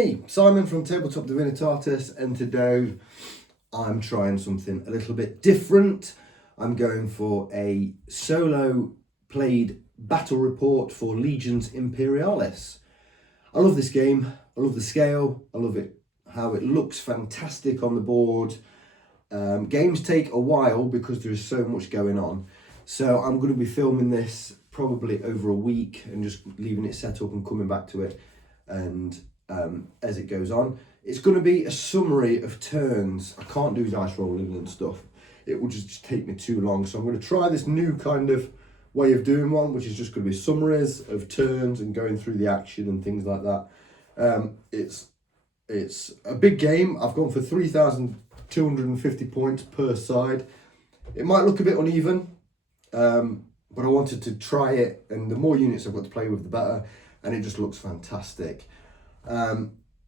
me, Simon from Tabletop Divinitatis, and today I'm trying something a little bit different. I'm going for a solo played battle report for Legions Imperialis. I love this game, I love the scale, I love it, how it looks fantastic on the board. Games take a while because there is so much going on. So I'm going to be filming this probably over a week and just leaving it set up and coming back to it and as it goes on. It's going to be a summary of turns. I can't do dice rolling and stuff. It will just take me too long. So I'm going to try this new kind of way of doing one, which is just going to be summaries of turns and going through the action and things like that. It's a big game. I've gone for 3,250 points per side. It might look a bit uneven, but I wanted to try it, and the more units I've got to play with, the better, and it just looks fantastic.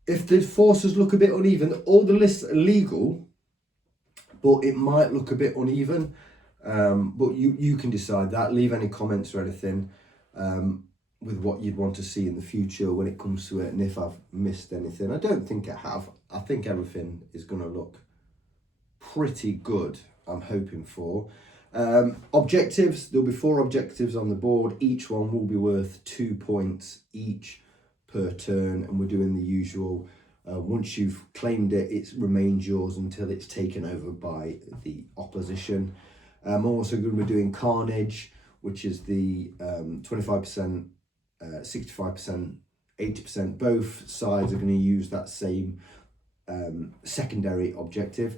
If the forces look a bit uneven, all the lists are legal, but it might look a bit uneven, but you can decide that. Leave any comments or anything with what you'd want to see in the future when it comes to it, and if I've missed anything. I don't think I have. I think everything is going to look pretty good, I'm hoping for. Objectives, there'll be 4 objectives on the board. Each one will be worth 2 points each per turn, and we're doing the usual. Once you've claimed it, it remains yours until it's taken over by the opposition. I'm also going to be doing Carnage, which is the 25%, 65%, 80%. Both sides are going to use that same secondary objective.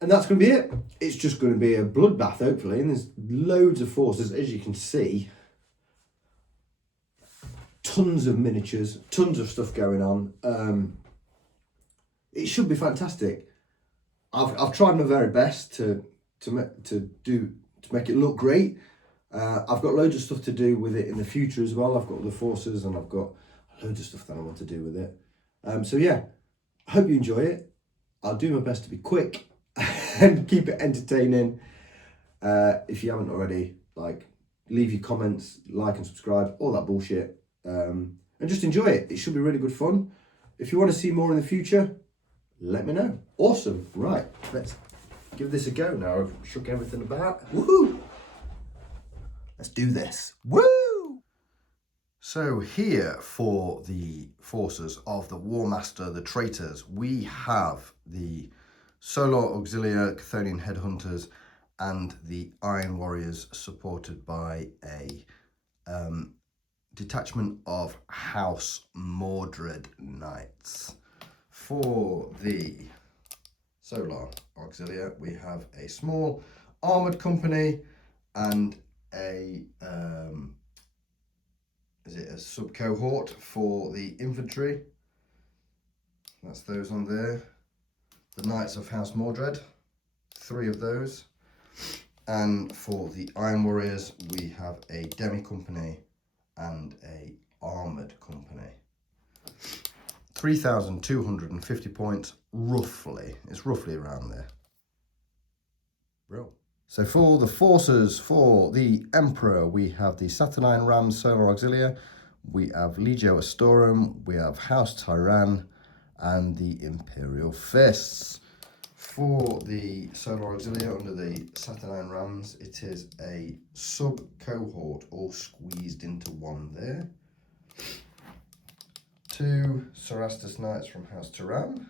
And that's going to be it. It's just going to be a bloodbath, hopefully. And there's loads of forces, as you can see. Tons of miniatures, tons of stuff going on. It should be fantastic. I've tried my very best to make it look great. I've got loads of stuff to do with it in the future as well. I've got other forces and I've got loads of stuff that I want to do with it. So yeah, I hope you enjoy it. I'll do my best to be quick and keep it entertaining. If you haven't already, leave your comments, like and subscribe, all that bullshit, and just enjoy it. It should be really good fun. If you want to see more in the future, let me know. Awesome. Right, let's give this a go now. I've shook everything about. Woohoo! Let's do this. Woo! So here for the forces of the War Master, the traitors, we have the Solar Auxilia, Chthonian Headhunters, and the Iron Warriors, supported by a detachment of House Mordred Knights. For the Solar Auxilia, we have a small armoured company and a sub-cohort for the infantry. That's those on there. The Knights of House Mordred, 3 of those. And for the Iron Warriors, we have a demi-company and a armoured company. 3,250 points, roughly. It's roughly around there. Real. So for the forces for the Emperor, we have the Saturnine Rams Solar Auxilia, we have Legio Astorum, we have House Tyran, and the Imperial Fists. For the Solar Auxilia under the Saturnine Rams, it is a sub-cohort all squeezed into one there. 2 Cerastus Knights from House Tyran,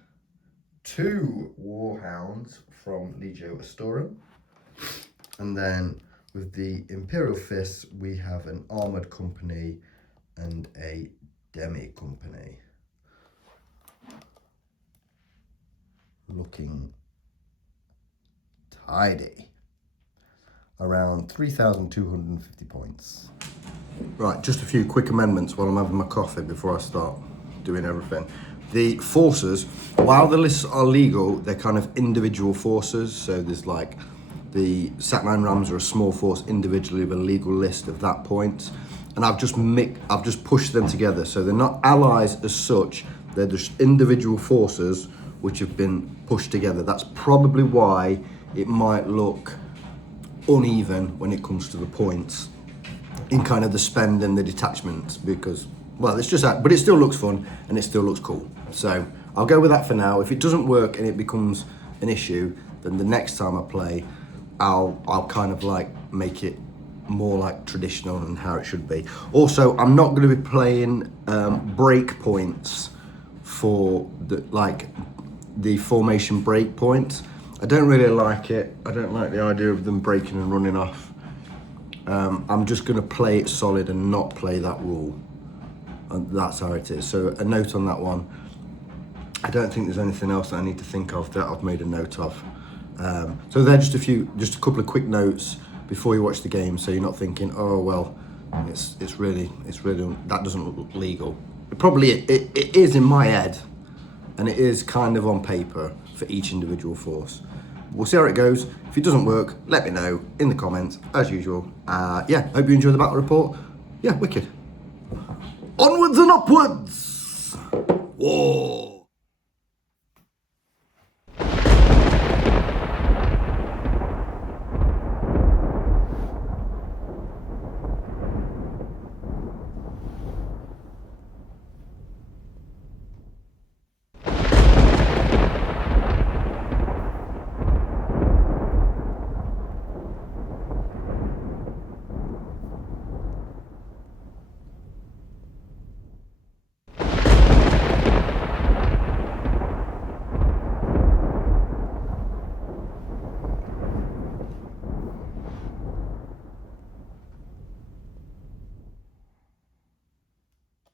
2 Warhounds from Legio Astorum, and then with the Imperial Fists, we have an armoured company and a demi-company. Looking tidy. Around 3,250 points. Right, just a few quick amendments while I'm having my coffee before I start doing everything. The forces, while the lists are legal, they're kind of individual forces. So there's the Saturnine Rams are a small force individually with a legal list of that point. And I've just pushed them together. So they're not allies as such, they're just individual forces which have been pushed together. That's probably why it might look uneven when it comes to the points in kind of the spend and the detachments, because, well, it's just that, but it still looks fun and it still looks cool. So I'll go with that for now. If it doesn't work and it becomes an issue, then the next time I play, I'll kind of like make it more like traditional and how it should be. Also, I'm not going to be playing break points for the formation break points. I don't really like it. I don't like the idea of them breaking and running off. I'm just going to play it solid and not play that rule. And that's how it is. So a note on that one. I don't think there's anything else that I need to think of that I've made a note of. So they're just a couple of quick notes before you watch the game, so you're not thinking, oh well, it's really that doesn't look legal. It is in my head, and it is kind of on paper for each individual force. We'll see how it goes. If it doesn't work, let me know in the comments as usual. Yeah, hope you enjoy the battle report. Yeah, wicked. Onwards and upwards. Whoa.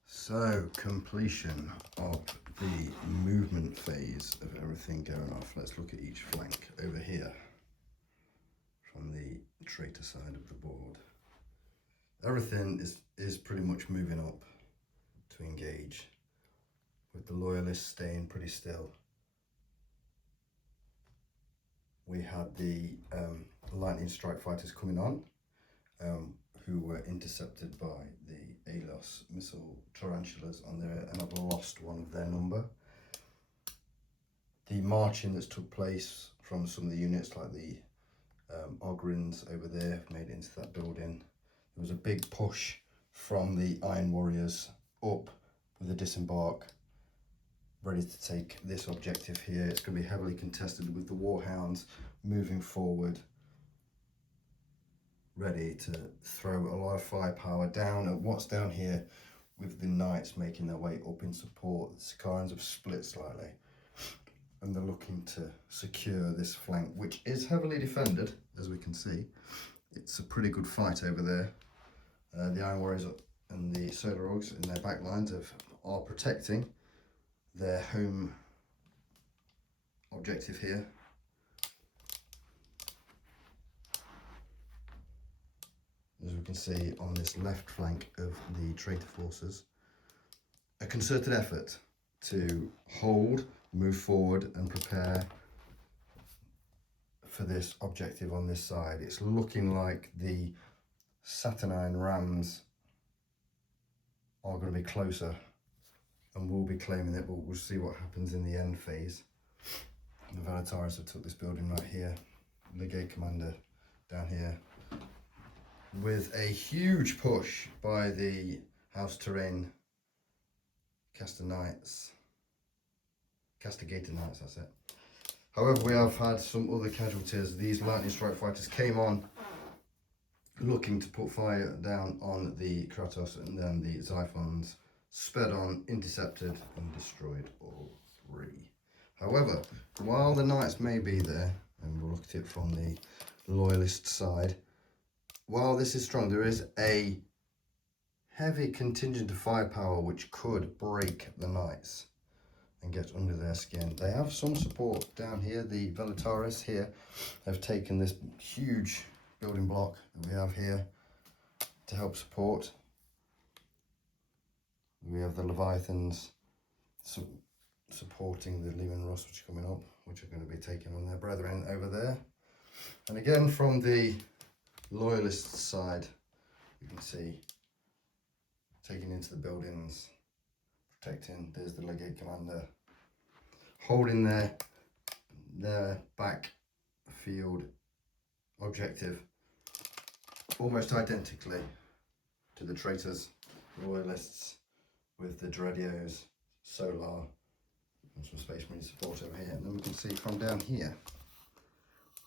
So, completion of the movement phase of everything going off. Let's look at each flank over here from the traitor side of the board. Everything is pretty much moving up to engage, with the loyalists staying pretty still. We had the lightning strike fighters coming on, who were intercepted by the ALOS missile tarantulas on there, and I've lost one of their number. The marching that's took place from some of the units, like the Ogrins over there, made it into that building. There was a big push from the Iron Warriors up with a disembark, ready to take this objective here. It's going to be heavily contested with the Warhounds moving forward, ready to throw a lot of firepower down at what's down here, with the Knights making their way up in support. The Sicarans have split slightly, and they're looking to secure this flank, which is heavily defended, as we can see. It's a pretty good fight over there. The Iron Warriors and the Solar Orcs in their back lines are protecting their home objective here. As we can see on this left flank of the traitor forces, a concerted effort to hold, move forward and prepare for this objective on this side. It's looking like the Saturnine Rams are going to be closer and will be claiming it, but we'll see what happens in the end phase. The Valataris have took this building right here, Legate Commander down here, with a huge push by the House Terrain Castigated Knights, that's it. However, we have had some other casualties. These lightning strike fighters came on looking to put fire down on the Kratos, and then the Xiphons sped on, intercepted and destroyed all three. However, while the Knights may be there, and we'll look at it from the loyalist side, while this is strong, there is a heavy contingent of firepower which could break the Knights and get under their skin. They have some support down here. The Velataris here have taken this huge building block that we have here to help support. We have the Leviathans supporting the Lehman Russ, which are coming up, which are going to be taking on their brethren over there. And again, from the loyalist side, you can see taking into the buildings, protecting. There's the Legate Commander holding their back field objective almost identically to the traitors, loyalists, with the Dreadios, Solar And some Space Marine support over here. And then we can see from down here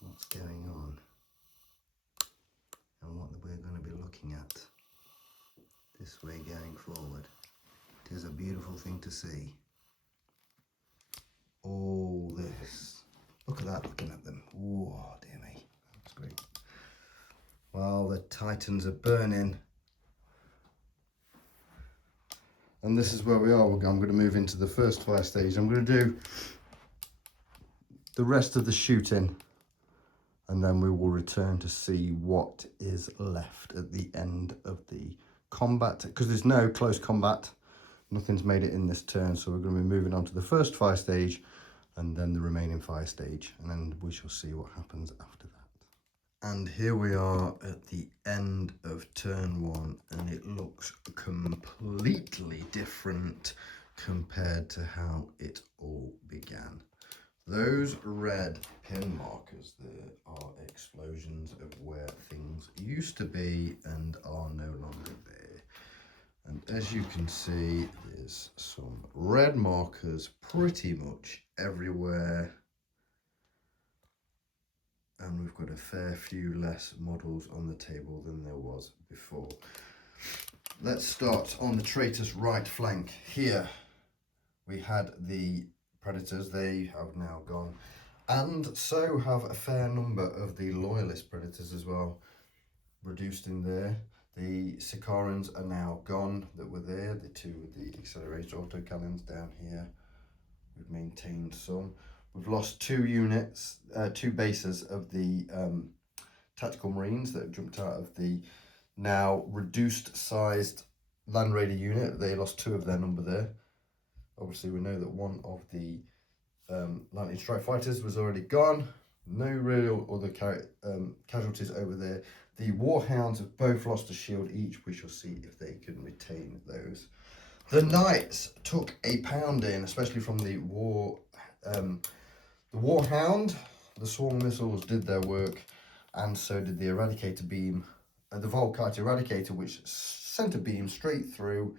what's going on and what we're going to be looking at this way going forward. It is a beautiful thing to see. All this. Look at that, looking at them. Oh, dear me. That's great. While the Titans are burning. And this is where we are. I'm going to move into the first fire stage. I'm going to do the rest of the shooting. And then we will return to see what is left at the end of the combat. Because there's no close combat. Nothing's made it in this turn. So we're going to be moving on to the first fire stage. And then the remaining fire stage. And then we shall see what happens after that. And here we are at the end of turn 1, and it looks completely different compared to how it all began. Those red pin markers there are explosions of where things used to be and are no longer there. And as you can see, there's some red markers pretty much everywhere. And we've got a fair few less models on the table than there was before. Let's start on the Traitors' right flank. Here we had the Predators, they have now gone. And so have a fair number of the Loyalist Predators as well, reduced in there. The Sicarans are now gone that were there, the two with the accelerated autocannons down here. We've maintained some. We've lost 2 units, 2 bases of the tactical marines that have jumped out of the now reduced sized Land Raider unit. They lost 2 of their number there. Obviously we know that one of the lightning strike fighters was already gone. No real other casualties over there. The Warhounds have both lost a shield each. We shall see if they can retain those. The Knights took a pounding, especially from the Warhound. The swarm missiles did their work, and so did the Eradicator beam, the Volkite Eradicator, which sent a beam straight through.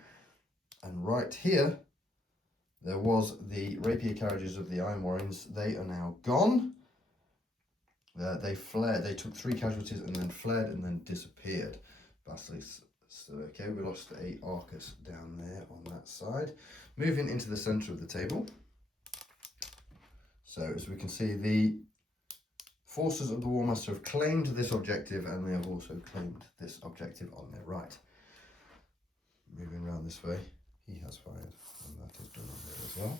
And right here, there was the rapier carriages of the Iron Warriors. They are now gone. They fled. They took 3 casualties and then fled and then disappeared. Basilisk. So, okay, we lost a Arcus down there on that side. Moving into the centre of the table. So as we can see, the forces of the War Master have claimed this objective, and they have also claimed this objective on their right. Moving around this way, he has fired, and that is done on there as well.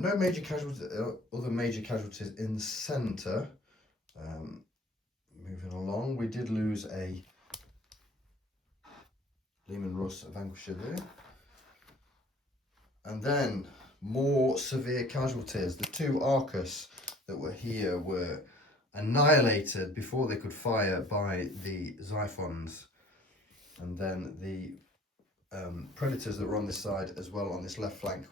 No major casualties, other major casualties in the centre. Moving along, we did lose a Leman Russ Vanquisher there. And then more severe casualties. The 2 Arcus that were here were annihilated before they could fire by the Xiphons. And then the Predators that were on this side as well, on this left flank,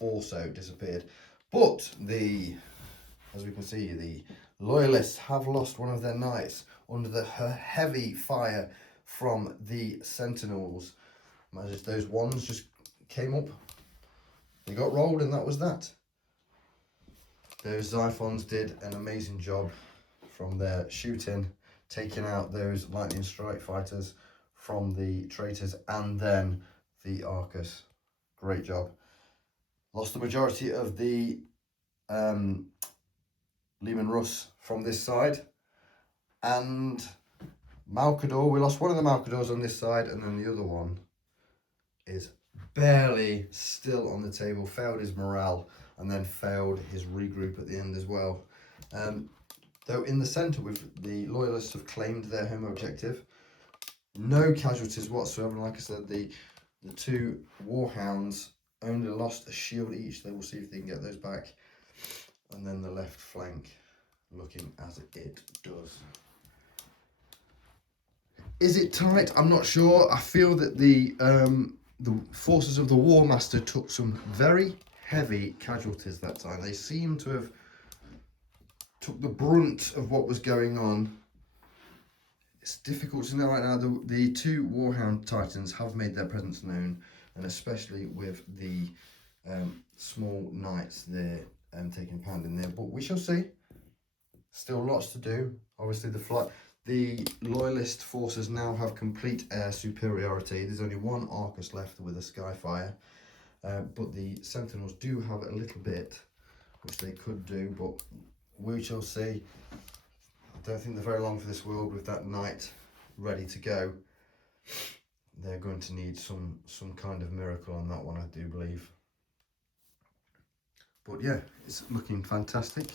also disappeared. But as we can see, the Loyalists have lost one of their knights under the heavy fire from the Sentinels. Imagine those ones just came up. They got rolled, and that was that. Those Xiphons did an amazing job from their shooting, taking out those lightning strike fighters from the Traitors and then the Arcus. Great job. Lost the majority of the Leman Russ from this side. And Malcador, we lost one of the Malcadors on this side, and then the other one is barely still on the table, failed his morale, and then failed his regroup at the end as well. Though in the centre, the Loyalists have claimed their home objective. No casualties whatsoever. And like I said, the 2 Warhounds only lost a shield each. They will see if they can get those back. And then the left flank looking as it does. Is it tight? I'm not sure. I feel that the forces of the War Master took some very heavy casualties that time. They seem to have took the brunt of what was going on. It's difficult to know right now. The 2 Warhound Titans have made their presence known, and especially with the small knights there taking part in there, but we shall see. Still lots to do. Obviously the loyalist forces now have complete air superiority. There's only one Arcus left with a Skyfire, but the Sentinels do have a little bit which they could do, but we shall see. I don't think they're very long for this world with that knight ready to go. They're going to need some kind of miracle on that one, I do believe. But yeah, it's looking fantastic.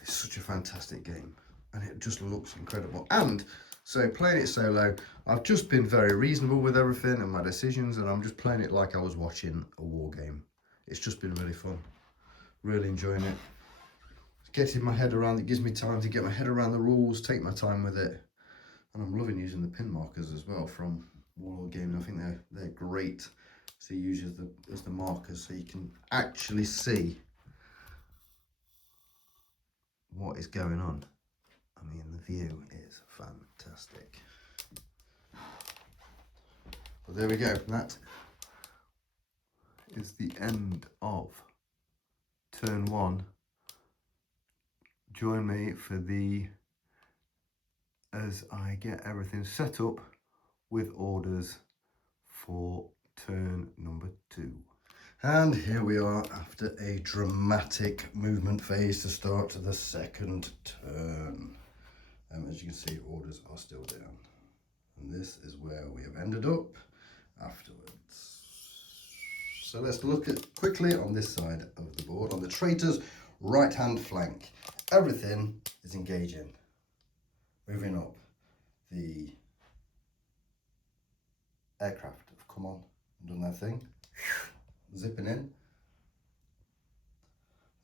It's such a fantastic game, and it just looks incredible. And so playing it solo, I've just been very reasonable with everything and my decisions, and I'm just playing it like I was watching a war game. It's just been really fun, really enjoying it. Getting my head around it gives me time to get my head around the rules, take my time with it, and I'm loving using the pin markers as well from Warlord Games. I think they're great to use as the markers, so you can actually see what is going on. I mean, the view is fantastic. But there we go. That is the end of turn 1. Join me for as I get everything set up with orders for turn number 2. And here we are after a dramatic movement phase to start the second turn. As you can see, orders are still down. And this is where we have ended up afterwards. So let's look at quickly on this side of the board, on the traitor's right-hand flank. Everything is engaging. Moving up. The aircraft have come on and done their thing. Zipping in.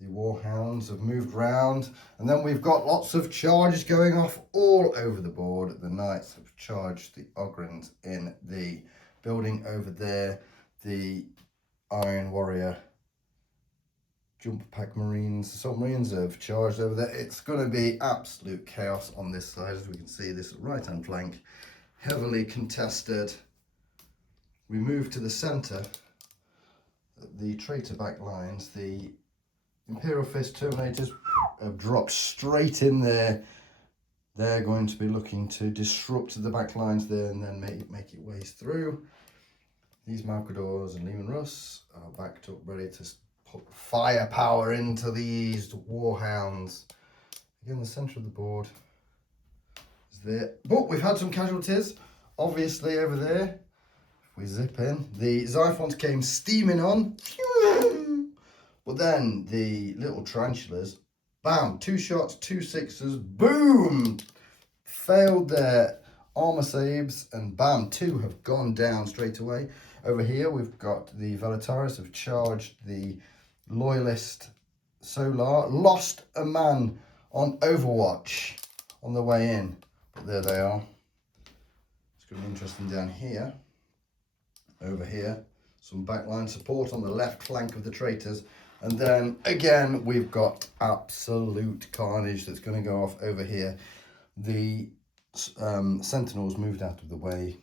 The warhounds have moved round, and then we've got lots of charges going off all over the board. The knights have charged the Ogrins in the building over there. The Iron Warrior Jump Pack Marines, submarines have charged over there. It's going to be absolute chaos on this side. As we can see, this right hand flank heavily contested. We move to the centre. The traitor back lines, the Imperial Fist Terminators have dropped straight in there. They're going to be looking to disrupt the back lines there and then make it ways through. These Malcadors and Lehman Russ are backed up, ready to put firepower into these Warhounds. Again, the centre of the board is there. But we've had some casualties, obviously, over there. If we zip in, the Xiphons came steaming on. But then the little tarantulas, bam, 2 shots, 2 6s, boom, failed their armor saves, and bam, 2 have gone down straight away. Over here, we've got the Velataris have charged the Loyalist Solar, lost a man on Overwatch on the way in, but there they are. It's going to be interesting down here. Over here, some backline support on the left flank of the traitors. And then again, we've got absolute carnage that's going to go off over here. The Sentinels moved out of the way,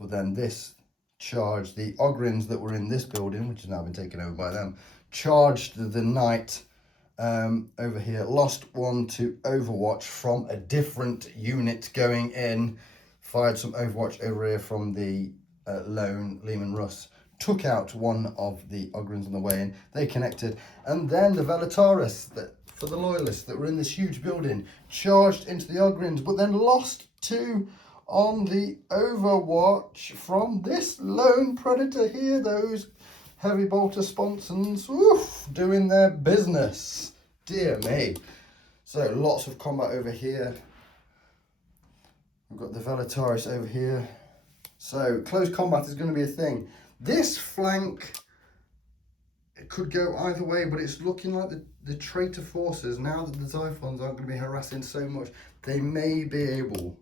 but then this charge, the Ogrins that were in this building, which has now been taken over by them, charged the knight over here, lost one to Overwatch from a different unit going in, fired some Overwatch over here from the lone Lehman Russ, took out one of the Ogrins on the way in. They connected, and then the Velataris for the Loyalists that were in this huge building charged into the Ogrins, but then lost 2 on the Overwatch from this lone Predator here. Those heavy bolter sponsons, oof, doing their business. Dear me. So lots of combat over here. We've got the Velataris over here. So close combat is going to be a thing. This flank, it could go either way, but it's looking like the traitor forces, now that the Xiphons aren't going to be harassing so much, they may be able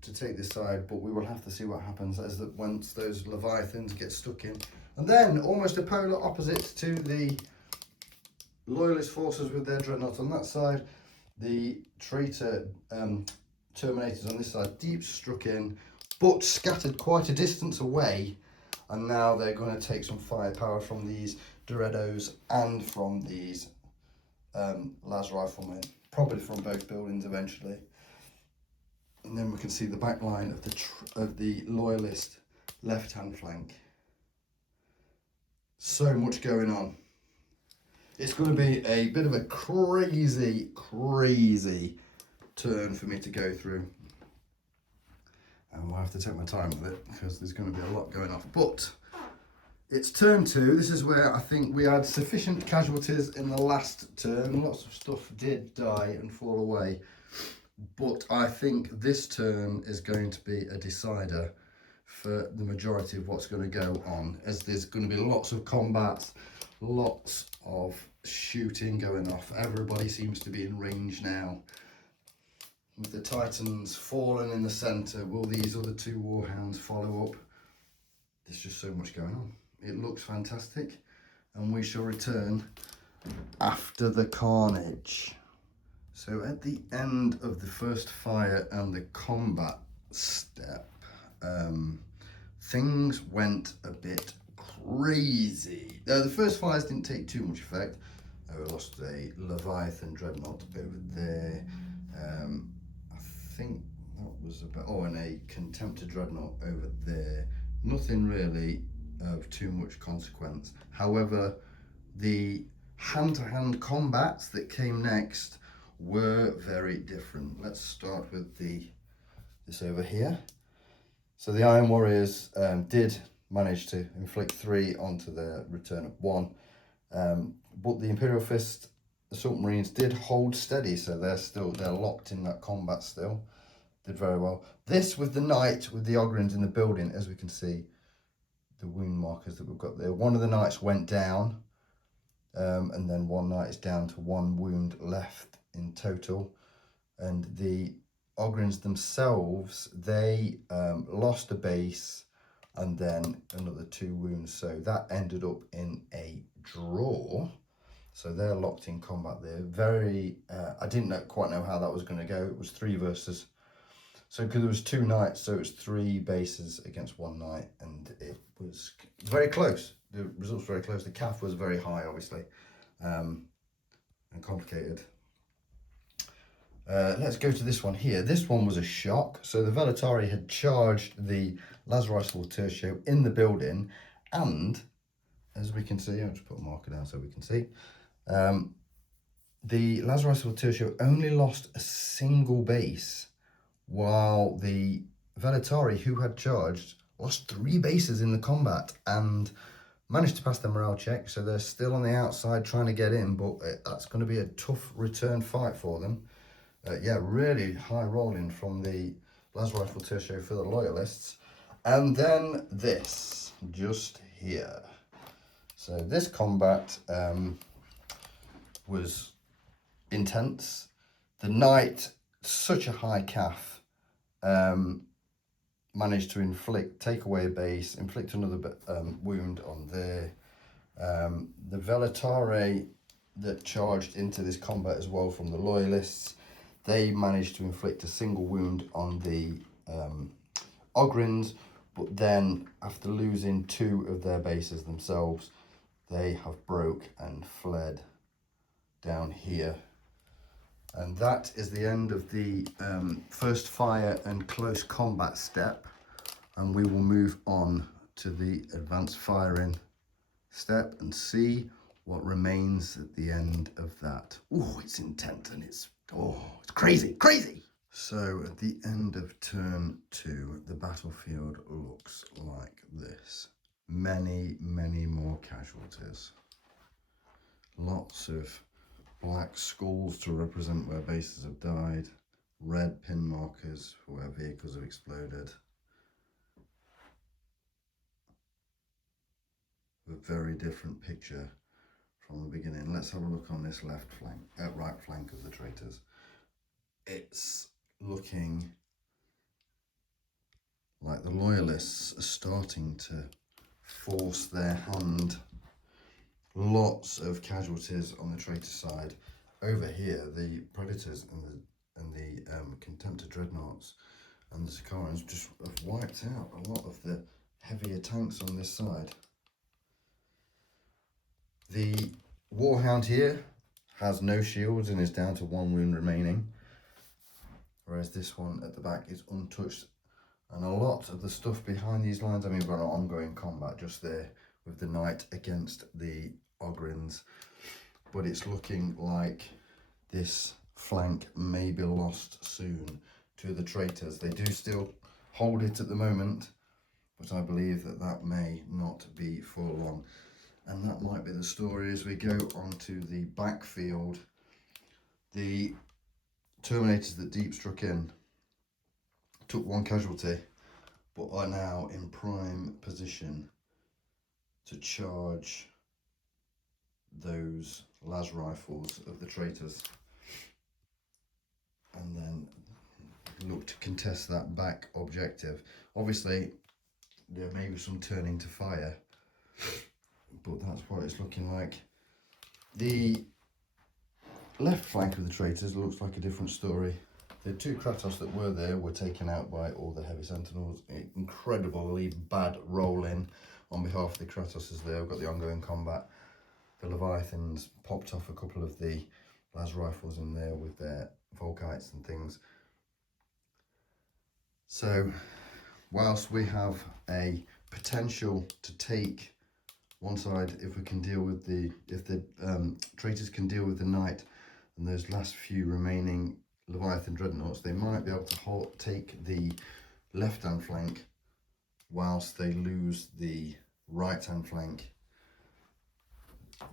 to take this side, but we will have to see what happens once those Leviathans get stuck in. And then almost a polar opposite to the Loyalist forces with their dreadnoughts on that side, the traitor Terminators on this side, deep struck in, but scattered quite a distance away. and now they're going to take some firepower from these Dorettos and from these las riflemen, probably from both buildings eventually. And then we can see the back line of the loyalist left-hand flank. So much going on. It's going to be a bit of a crazy turn for me to go through. And we'll have to take my time with it because there's going to be a lot going off. But it's turn 2. This is where I think we had sufficient casualties in the last turn. Lots of stuff did die and fall away. But I think this turn is going to be a decider for the majority of what's going to go on, as there's going to be lots of combats, lots of shooting going off. Everybody seems to be in range now. With the Titans fallen in the centre, will these other 2 Warhounds follow up? There's just so much going on. It looks fantastic, and we shall return after the carnage. So at the end of the first fire and the combat step, things went a bit crazy. The first fires didn't take too much effect. We lost a Leviathan Dreadnought over there. I think that was about, and a Contemptor Dreadnought over there. Nothing really of too much consequence. However, the hand-to-hand combats that came next were very different. Let's start with this over here. So the Iron Warriors did manage to inflict 3 onto their return of 1, but the Imperial Fist Assault Marines did hold steady, so they're locked in that combat still. Did very well. This with the Knight with the Ogryns in the building, as we can see the wound markers that we've got there. One of the Knights went down, and then 1 Knight is down to 1 wound left in total. And the Ogryns themselves, they lost a base and then another 2 wounds, so that ended up in a draw. So they're locked in combat there. Very I didn't quite know how that was going to go. It was 3 versus, so because there was 2 Knights, so it was 3 bases against 1 Knight, and it was very close. The results were very close. The CAF was very high, obviously, and complicated. Let's go to this one here. This one was a shock. So the Velatari had charged the Lazarus Tertio in the building, and as we can see, I'll just put a marker down so we can see, the Lazarus Tertio only lost a single base, while the Velatari, who had charged, lost 3 bases in the combat and managed to pass the morale check. So they're still on the outside trying to get in, but that's going to be a tough return fight for them. Yeah, really high rolling from the Lazarus Tertio for the Loyalists. And then this, just here. So this combat was intense. The Knight, such a high CAF, managed to take away a base, inflict another wound on there. The Velatari that charged into this combat as well from the Loyalists, they managed to inflict a single wound on the Ogryns, but then after losing 2 of their bases themselves, they have broke and fled down here. And that is the end of the first fire and close combat step, and we will move on to the advanced firing step and see what remains at the end of that. Oh, it's intense and it's crazy. So at the end of turn 2, the battlefield looks like this. Many more casualties. Lots of black skulls to represent where bases have died. Red pin markers for where vehicles have exploded. A very different picture from the beginning. Let's have a look on this right flank of the traitors. It's looking like the Loyalists are starting to force their hand. Lots of casualties on the traitor side. Over here, the Predators and the Contemptor Dreadnoughts and the Sakarans just have wiped out a lot of the heavier tanks on this side. The Warhound here has no shields and is down to 1 wound remaining, whereas this one at the back is untouched. And a lot of the stuff behind these lines, I mean, we've got an ongoing combat just there with the knight against the Ogrins, but it's looking like this flank may be lost soon to the traitors. They do still hold it at the moment, but I believe that that may not be for long. And that might be the story as we go onto the backfield. The Terminators that deep struck in took 1 casualty, but are now in prime position to charge those las rifles of the traitors, and then look to contest that back objective. Obviously, there may be some turning to fire, but that's what it's looking like. The left flank of the traitors looks like a different story. The 2 Kratos that were there were taken out by all the heavy sentinels. Incredibly bad roll-in on behalf of the Kratoses there. We've got the ongoing combat. The Leviathans popped off a couple of the las rifles in there with their Volkites and things. So, whilst we have a potential to take one side, if we can deal with if the traitors can deal with the knight and those last few remaining Leviathan dreadnoughts, they might be able to take the left-hand flank whilst they lose the right-hand flank.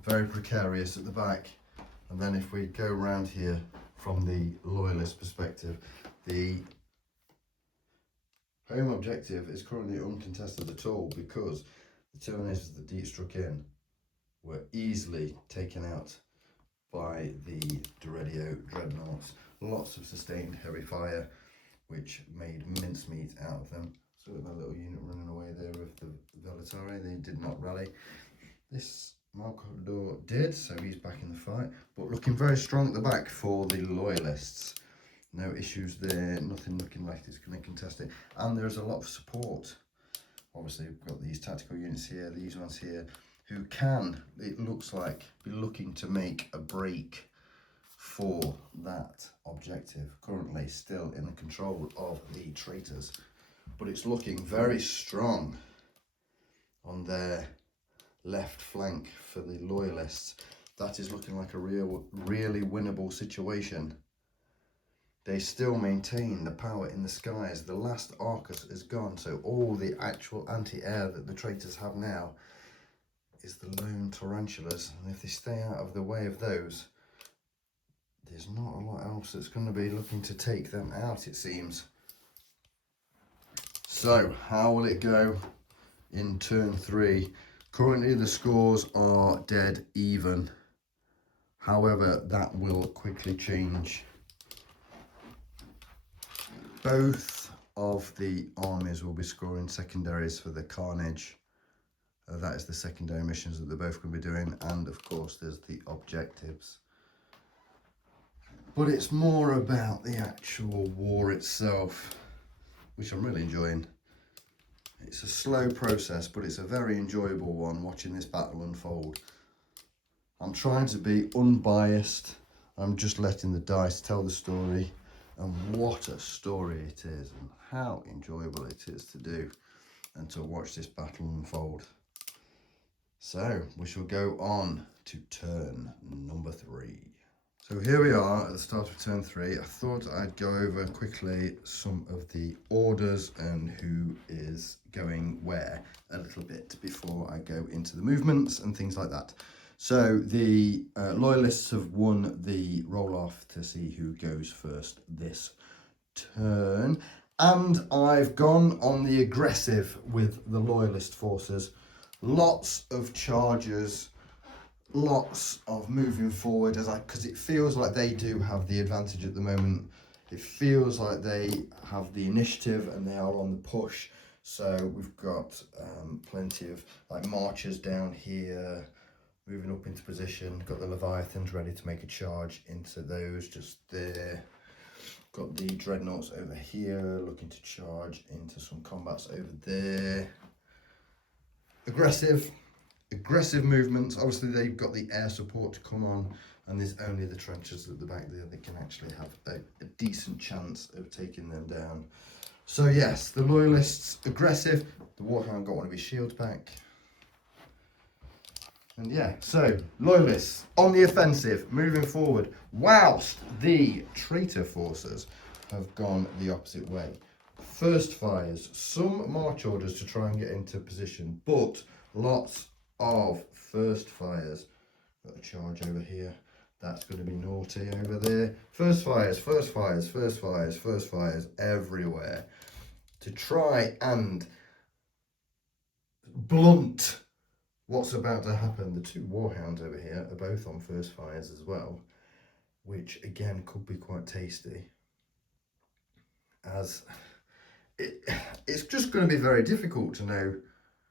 Very precarious at the back. And then if we go around here from the loyalist perspective, the home objective is currently uncontested at all because the Terminators that deep struck in were easily taken out by the Deredio dreadnoughts. Lots of sustained heavy fire, which made mincemeat out of them. So that little unit running away there with the Velatari, they did not rally. This Malcador did, so he's back in the fight, but looking very strong at the back for the loyalists. No issues there, nothing looking like it's going to contest it, and there's a lot of support. Obviously we've got these tactical units here, these ones here, who can, it looks like, be looking to make a break for that objective. Currently still in the control of the traitors, but it's looking very strong on their left flank for the loyalists. That is looking like a really winnable situation. They still maintain the power in the skies. The last Arcus is gone, so all the actual anti-air that the traitors have now is the lone tarantulas, and if they stay out of the way of those, there's not a lot else that's going to be looking to take them out, it seems. So how will it go in turn 3? Currently the scores are dead even, however that will quickly change. Both of the armies will be scoring secondaries for the carnage. That is the secondary missions that they're both going to be doing, and of course there's the objectives. But it's more about the actual war itself, which I'm really enjoying. It's a slow process, but it's a very enjoyable one, watching this battle unfold. I'm trying to be unbiased. I'm just letting the dice tell the story, and what a story it is, and how enjoyable it is to do and to watch this battle unfold. So we shall go on to turn number 3. So here we are at the start of turn 3. I thought I'd go over quickly some of the orders and who is going where a little bit before I go into the movements and things like that. So the loyalists have won the roll-off to see who goes first this turn. And I've gone on the aggressive with the loyalist forces. Lots of charges, lots of moving forward, because it feels like they do have the advantage at the moment. It feels like they have the initiative and they are on the push. So we've got plenty of like marchers down here, moving up into position. Got the Leviathans ready to make a charge into those just there. Got the dreadnoughts over here looking to charge into some combats over there. aggressive movements. Obviously they've got the air support to come on, and there's only the trenches at the back there that can actually have a decent chance of taking them down. So yes, the Loyalists aggressive, the Warhound got one of his shields back. And yeah, so Loyalists on the offensive, moving forward, whilst the traitor forces have gone the opposite way. First fires, some march orders to try and get into position, but lots of first fires. Got a charge over here. That's going to be naughty over there. First fires, first fires, first fires, first fires everywhere to try and blunt what's about to happen. The two Warhounds over here are both on first fires as well, which again could be quite tasty, as it's just going to be very difficult to know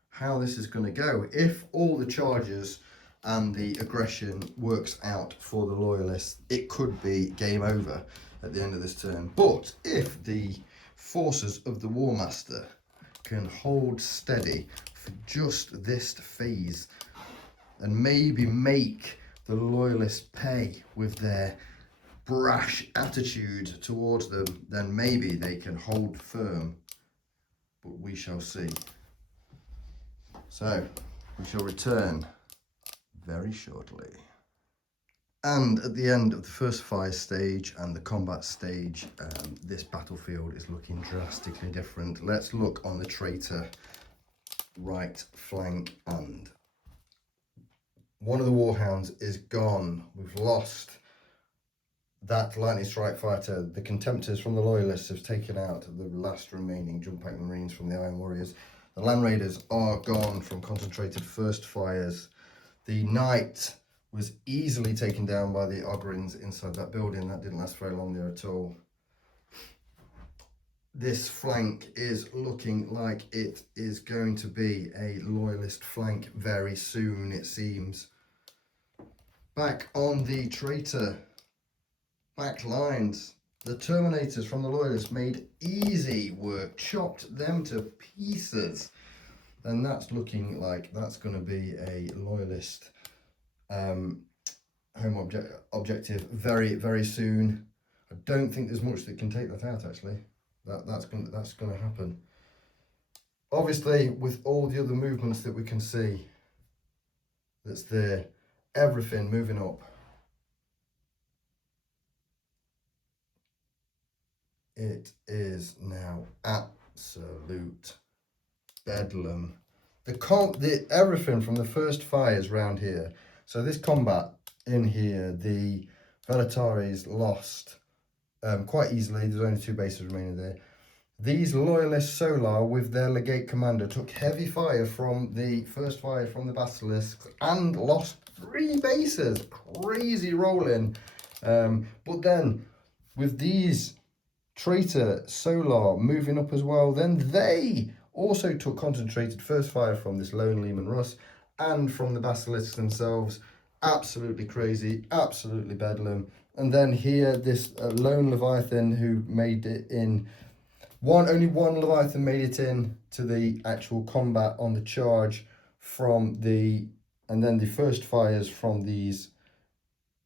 how this is going to go. If all the charges and the aggression works out for the Loyalists, it could be game over at the end of this turn. But if the forces of the War Master can hold steady for just this phase and maybe make the Loyalists pay with their brash attitude towards them, then maybe they can hold firm, but we shall see. So we shall return very shortly. And at the end of the first fire stage and the combat stage, this battlefield is looking drastically different. Let's look on the traitor right flank, and one of the Warhounds is gone. We've lost that lightning strike fighter. The Contemptors from the Loyalists have taken out the last remaining jump pack Marines from the Iron Warriors. The Land Raiders are gone from concentrated first fires. The Knight was easily taken down by the Ogrins inside that building. That didn't last very long there at all. This flank is looking like it is going to be a Loyalist flank very soon, it seems. Back on the traitor back lines, the Terminators from the Loyalists made easy work, chopped them to pieces. And that's looking like that's going to be a Loyalist home objective very, very soon. I don't think there's much that can take that out, actually. That's going to happen. Obviously, with all the other movements that we can see that's there, everything moving up. It is now absolute bedlam. Everything from the first fires round here. So this combat in here, the Velataris lost quite easily. There's only 2 bases remaining there. These Loyalist Solar with their Legate Commander took heavy fire from the first fire from the Basilisks and lost 3 bases. Crazy rolling. But then with these Traitor Solar moving up as well, then they also took concentrated first fire from this lone Leman Russ and from the Basilisks themselves. Absolutely crazy, absolutely bedlam. And then here, this lone Leviathan who made it in. Only one Leviathan made it in to the actual combat on the charge from the, and then the first fires from these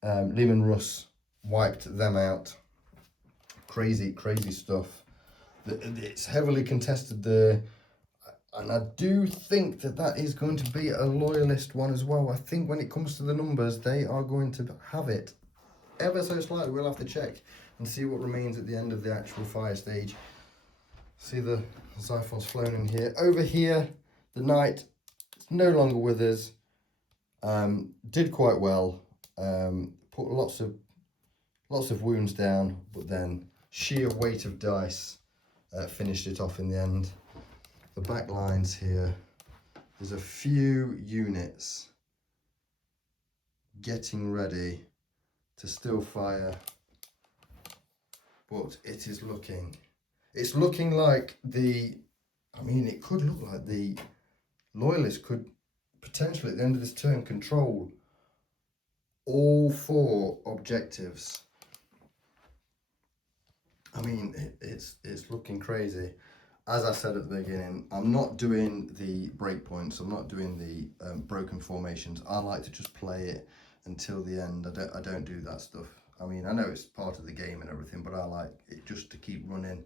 Leman Russ wiped them out. Crazy, crazy stuff. It's heavily contested there. And I do think that is going to be a Loyalist one as well. I think when it comes to the numbers, they are going to have it ever so slightly. We'll have to check and see what remains at the end of the actual fire stage. See the Xiphons flown in here. Over here, the Knight is no longer with us. Did quite well. Put lots of wounds down, but then sheer weight of dice finished it off in the end. The back lines here, there's a few units getting ready to still fire, but it's looking like it could look like the Loyalists could potentially at the end of this turn control all 4 objectives. I mean, it's looking crazy. as I said at the beginning, I'm not doing the breakpoints. I'm not doing the broken formations. I like to just play it until the end. I don't do that stuff. I mean, I know it's part of the game and everything, but I like it just to keep running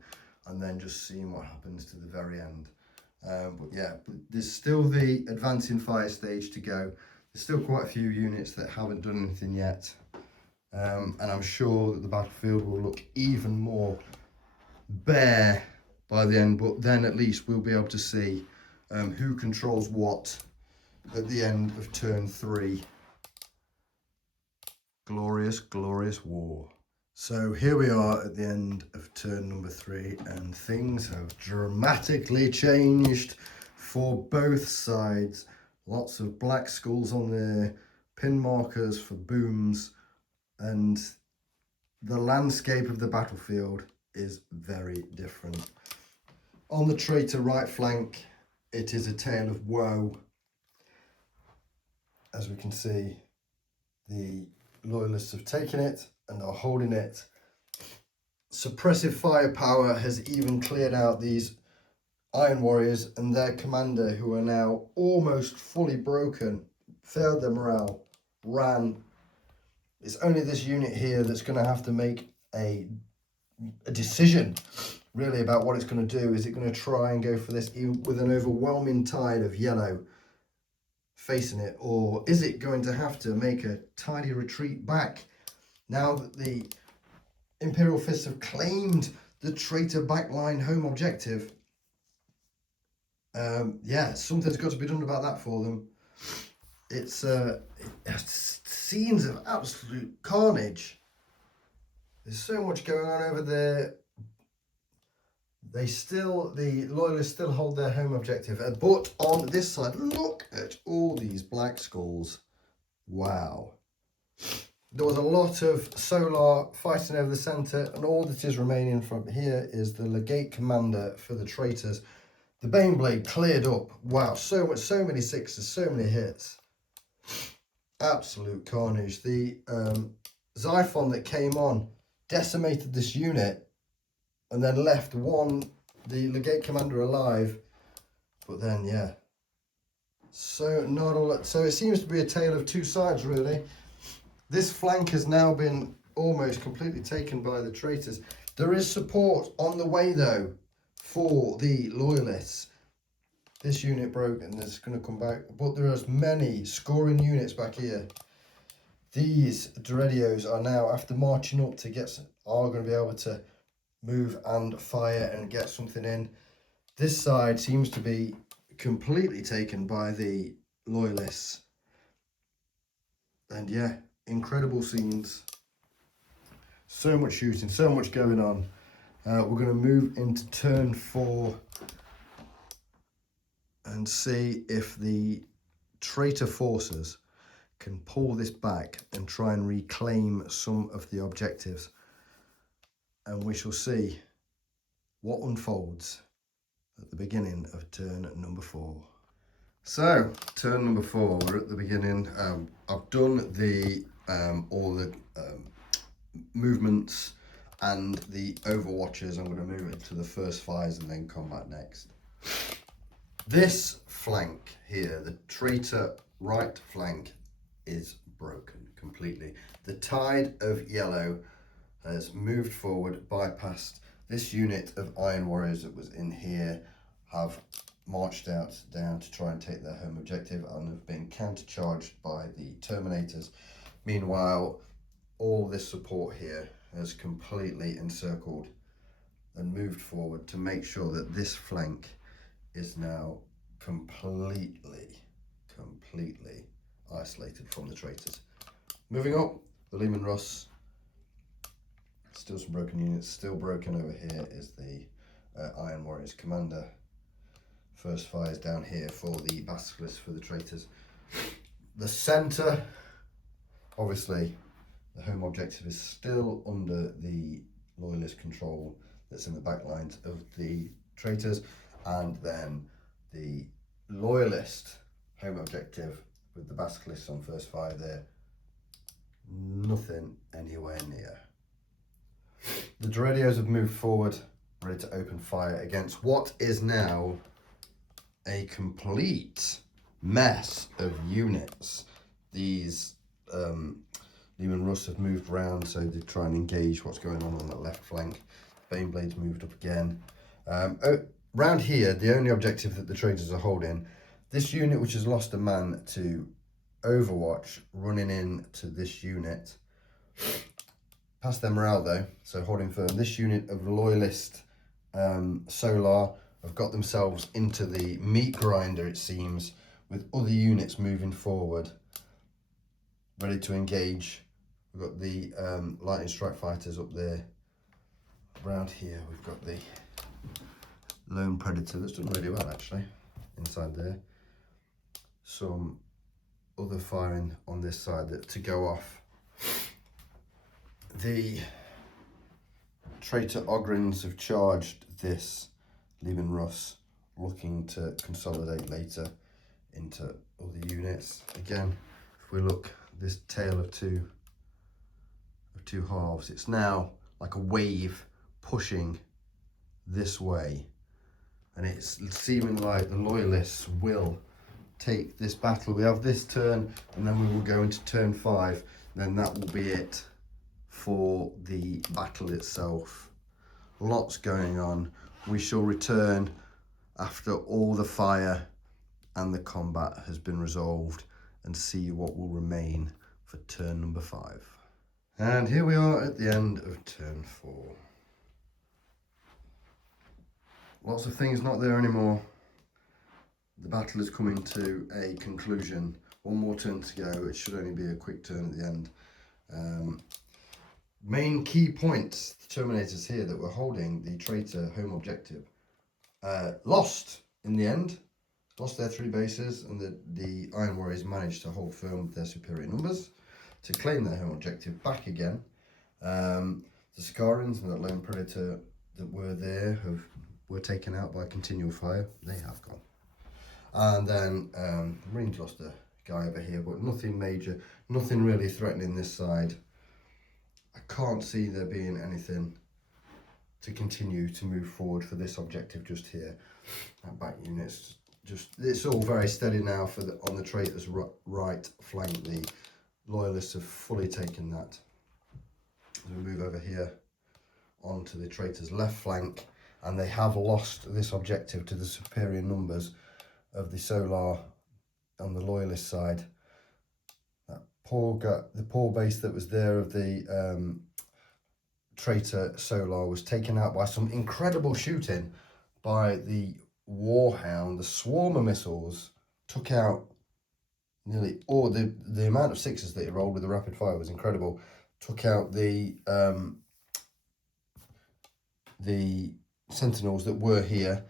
and then just seeing what happens to the very end. But yeah, there's still the advancing fire stage to go. There's still quite a few units that haven't done anything yet. And I'm sure that the battlefield will look even more bare by the end, but then at least we'll be able to see who controls what at the end of turn 3. Glorious, glorious war. So here we are at the end of turn number 3, and things have dramatically changed for both sides. Lots of black skulls on there, pin markers for booms, and the landscape of the battlefield is very different. On the traitor right flank, it is a tale of woe. As we can see, the loyalists have taken it and are holding it. Suppressive firepower has even cleared out these Iron Warriors and their commander, who are now almost fully broken, failed their morale, ran. It's only this unit here that's going to have to make a decision really about what it's going to do. Is it going to try and go for this with an overwhelming tide of yellow facing it, or is it going to have to make a tidy retreat back now that the Imperial Fists have claimed the traitor backline home objective? Yeah, something's got to be done about that for them. It's scenes of absolute carnage. There's so much going on over there. The loyalists still hold their home objective, but on this side, look at all these black skulls. Wow. There was a lot of solar fighting over the centre, and all that is remaining from here is the legate commander for the traitors. The Baneblade cleared up. Wow, so many sixes, so many hits. Absolute carnage. The Xiphon that came on decimated this unit and then left the legate commander alive. But then, yeah. So it seems to be a tale of two sides, really. This flank has now been almost completely taken by the traitors. There is support on the way, though, for the loyalists. This unit broke and it's going to come back, but there are many scoring units back here. These Doredios are now, after marching up to are going to be able to move and fire and get something in. This side seems to be completely taken by the loyalists. And yeah, incredible scenes. So much shooting, so much going on. We're going to move into turn 4 and see if the traitor forces can pull this back and try and reclaim some of the objectives. And we shall see what unfolds at the beginning of turn number 4. So, turn number 4, we're at the beginning. I've done the all the movements and the overwatches. I'm going to move it to the first fires and then combat next. This flank here, the traitor right flank, is broken completely. The tide of yellow has moved forward, bypassed this unit of Iron Warriors that was in here, have marched down to try and take their home objective and have been countercharged by the Terminators. Meanwhile, all this support here has completely encircled and moved forward to make sure that this flank is now completely isolated from the traitors. Moving up, the Lehman Russ. Still some broken units. Still broken over here is the Iron Warriors commander. First fires down here for the Basilisk for the traitors. The centre, obviously, the home objective is still under the loyalist control that's in the back lines of the traitors, and then the loyalist home objective with the Basilisk on first fire there. Nothing anywhere near. The Doredios have moved forward ready to open fire against what is now a complete mess of units. These Lehman Russ have moved around, so they try and engage what's going on that left flank. Baneblades moved up again. Around here, the only objective that the traders are holding, this unit which has lost a man to Overwatch, running in to this unit. Past their morale though, so holding firm. This unit of loyalist Solar have got themselves into the meat grinder, it seems, with other units moving forward, ready to engage. We've got the lightning strike fighters up there. Around here we've got the lone predator that's done really well actually inside there. Some other firing on this side to go off. The traitor Ogrins have charged this Lehman Russ, looking to consolidate later into other units. Again, if we look, this tale of two halves, it's now like a wave pushing this way, and it's seeming like the loyalists will take this battle. We have this turn, and then we will go into turn 5, then that will be it for the battle itself. Lots going on. We shall return after all the fire and the combat has been resolved and see what will remain for turn number 5. And here we are at the end of turn 4. Lots of things not there anymore. The battle is coming to a conclusion. One more turn to go. It should only be a quick turn at the end. Main key points, the Terminators here that were holding the traitor home objective, lost in the end. Lost their 3 bases, and the Iron Warriors managed to hold firm with their superior numbers to claim their home objective back again. The Scarans and that lone predator that were there were taken out by continual fire. They have gone. And then the Marines lost a guy over here, but nothing major, nothing really threatening this side. I can't see there being anything to continue to move forward for this objective just here. That back unit's just, it's all very steady now for on the traitors' right flank. The loyalists have fully taken that. As we move over here onto the traitors' left flank, and they have lost this objective to the superior numbers of the Solar on the loyalist side. That the poor base that was there of the traitor Solar was taken out by some incredible shooting by the Warhound. The swarm of missiles took out nearly all the amount of 6s that he rolled with the rapid fire was incredible. Took out the sentinels that were here.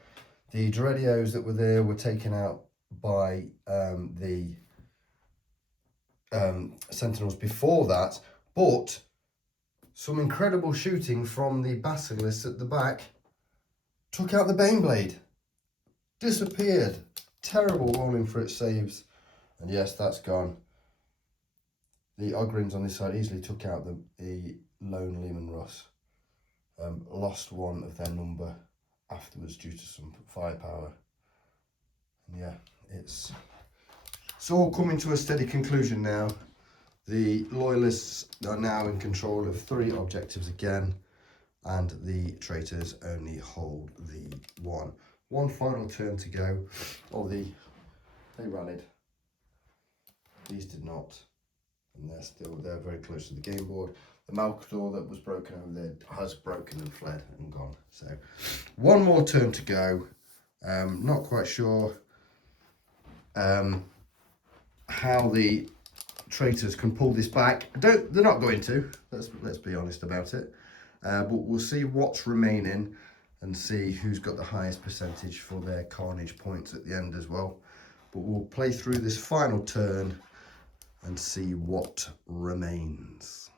The Dreadios that were there were taken out by the sentinels before that, but some incredible shooting from the Basilisks at the back took out the Baneblade. Disappeared. Terrible rolling for its saves. And yes, that's gone. The Ogrins on this side easily took out the lone Lehman Russ. Lost one of their number afterwards due to some firepower. And yeah, it's all coming to a steady conclusion now. The loyalists are now in control of 3 objectives again, and the traitors only hold the one. One final turn to go. Oh, they rallied. These did not, and they're very close to the game board. The Malkador that was broken over there has broken and fled and gone. So one more turn to go. Not quite sure how the traitors can pull this back. They're not going to. Let's be honest about it. But we'll see what's remaining and see who's got the highest percentage for their carnage points at the end as well. But we'll play through this final turn and see what remains.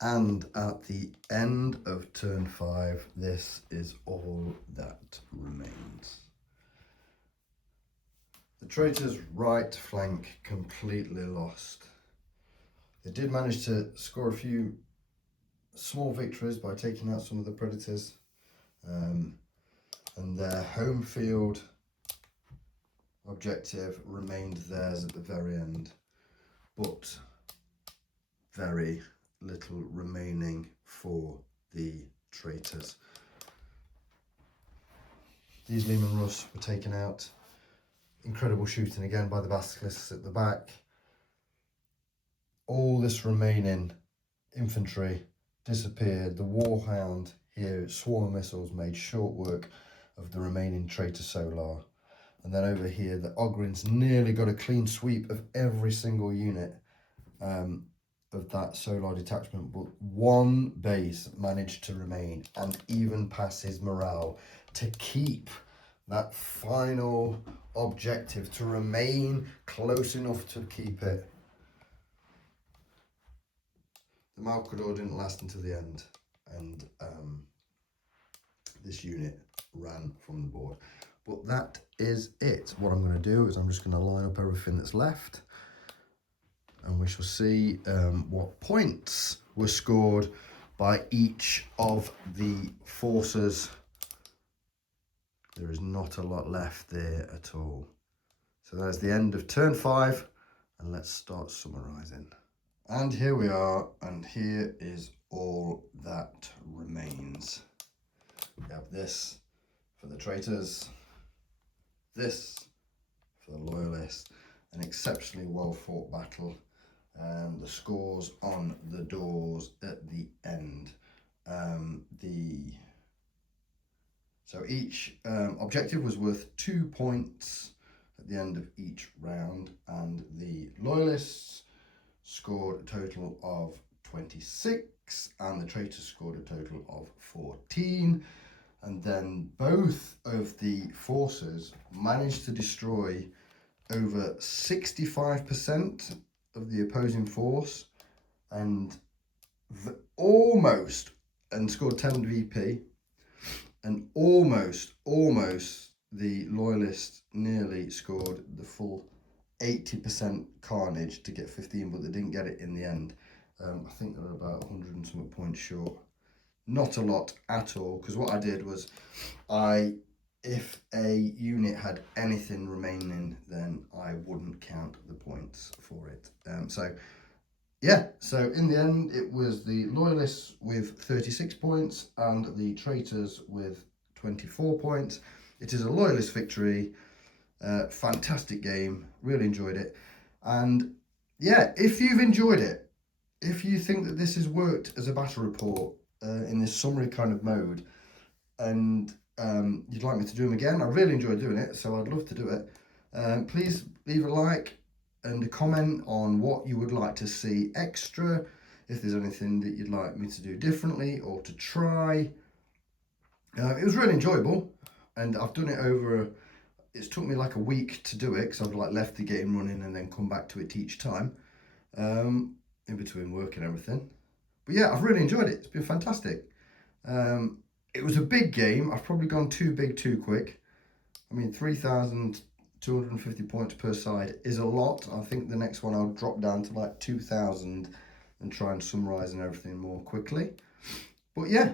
And at the end of turn 5, this is all that remains. The traitors' right flank completely lost. They did manage to score a few small victories by taking out some of the predators. and their home field objective remained theirs at the very end, but very little remaining for the traitors. These Leman Russ were taken out. Incredible shooting again by the basilisks at the back. All this remaining infantry disappeared. The Warhound here, swarm of missiles, made short work of the remaining traitor Solar. And then over here, the Ogryns nearly got a clean sweep of every single unit of that Solar detachment, but one base managed to remain and even pass his morale to keep that final objective, to remain close enough to keep it. The Malcador didn't last until the end, and this unit ran from the board. But that is it. What I'm going to do is I'm just going to line up everything that's left, and we shall see what points were scored by each of the forces. There is not a lot left there at all. So there's the end of turn 5, and let's start summarising. And here we are, and here is all that remains. We have this for the traitors, this for the loyalists, an exceptionally well fought battle. The scores on the doors at the end. So each objective was worth 2 points at the end of each round, and the loyalists scored a total of 26 and the traitors scored a total of 14. And then both of the forces managed to destroy over 65% of the opposing force and scored 10 VP, and almost the loyalists nearly scored the full 80% carnage to get 15, but they didn't get it in the end. I think they were about 100 and something points short. Not a lot at all, because what I did was if a unit had anything remaining, then I wouldn't count the points for it. So in the end it was the loyalists with 36 points and the traitors with 24 points. It is a loyalist victory. Fantastic game, really enjoyed it. And yeah, if you've enjoyed it, if you think that this has worked as a battle report in this summary kind of mode, and you'd like me to do them again, I really enjoyed doing it, so I'd love to do it. Please leave a like and a comment on what you would like to see extra, if there's anything that you'd like me to do differently or to try. It was really enjoyable, and I've done it it's took me like a week to do it, because I've like left the game running and then come back to it each time, in between work and everything. But yeah, I've really enjoyed it. It's been fantastic. It was a big game. I've probably gone too big too quick. I mean, 3,250 points per side is a lot. I think the next one I'll drop down to like 2,000 and try and summarise and everything more quickly. But yeah,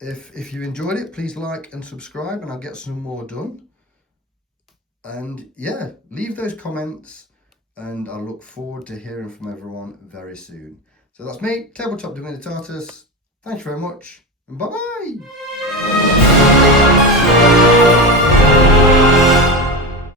if you enjoyed it, please like and subscribe, and I'll get some more done. And yeah, leave those comments, and I look forward to hearing from everyone very soon. So that's me, Tabletop Divinitatus. Thanks very much, and bye-bye.